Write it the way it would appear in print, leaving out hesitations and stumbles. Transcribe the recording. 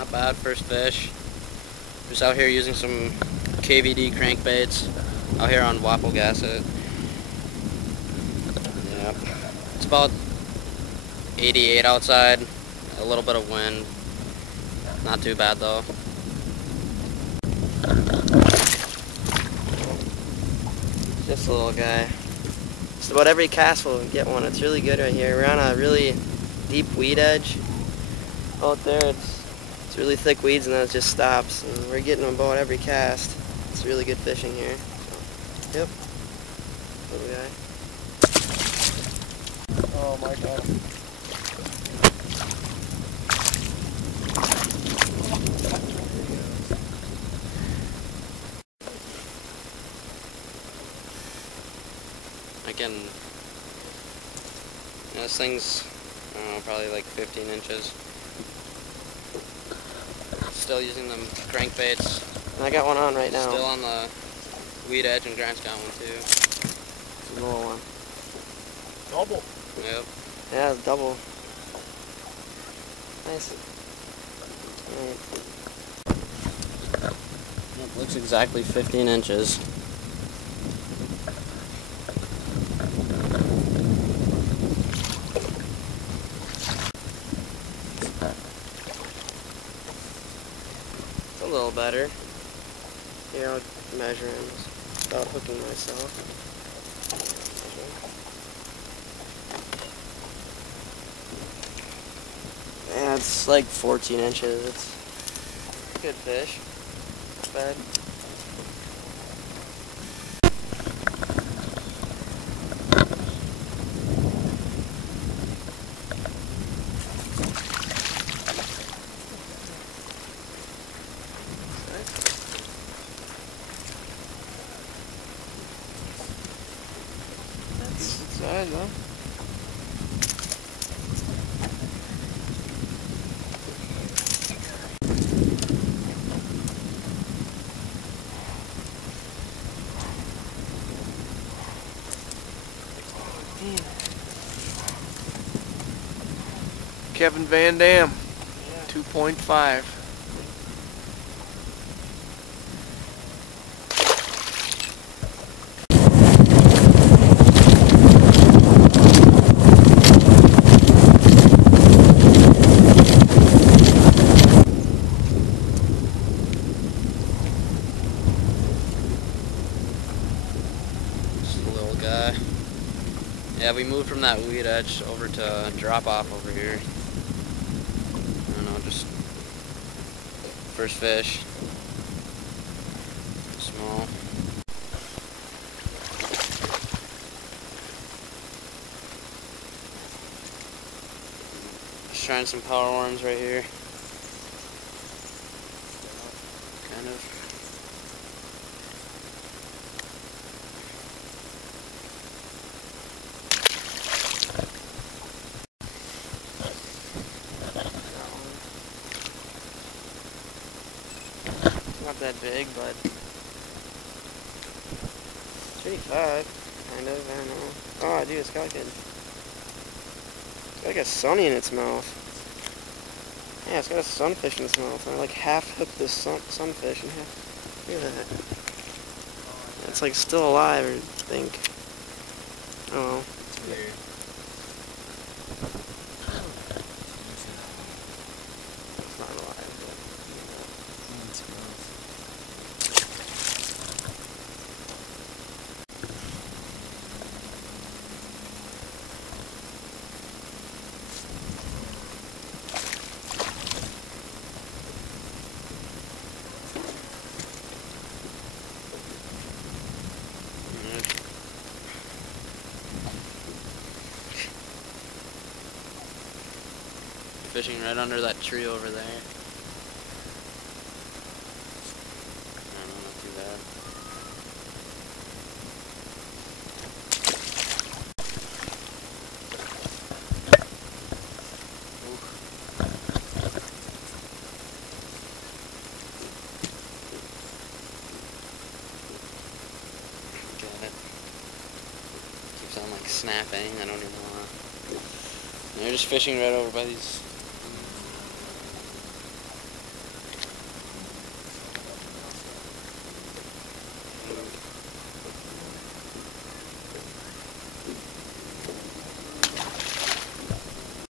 Not bad, first fish. Just out here using some KVD crankbaits out here on Wapplegasset. Yeah, it's about 88 outside, a little bit of wind. Not too bad though. Just a little guy. Just about every cast will get one. It's really good right here. We're on a really deep weed edge. Out there it's really thick weeds and then it just stops. And we're getting about every cast. It's really good fishing here. So, yep. Little guy. Oh my god. Again, this thing's, I don't know, probably like 15 inches. Still using them crankbaits. And I got one on right now. Still on the weed edge, and Grant's got one too. It's a little one. Double. Yep. Yeah, it's double. Nice. Right. It looks exactly 15 inches. It's a little better. Here, I'll measure him without hooking myself. Yeah, it's like 14 inches. It's a good fish. Not bad. That's alright though. Kevin Van Dam, Yeah. 2.5. Just a little guy. Yeah, we moved from that weed edge over to drop off over here. I don't know, just first fish. Small. Just trying some power worms right here. Kind of. Not that big, but 35, kind of, I don't know. Oh, dude, it's got like a sunny in its mouth. Yeah, it's got a sunfish in its mouth. I like half hooked this sunfish and half, look at that. It's like still alive, I think. Oh, Weird. it's not alive, but. Fishing right under that tree over there. I don't know, not too bad. Got it. Keeps on like snapping. I don't even know. They're just fishing right over by these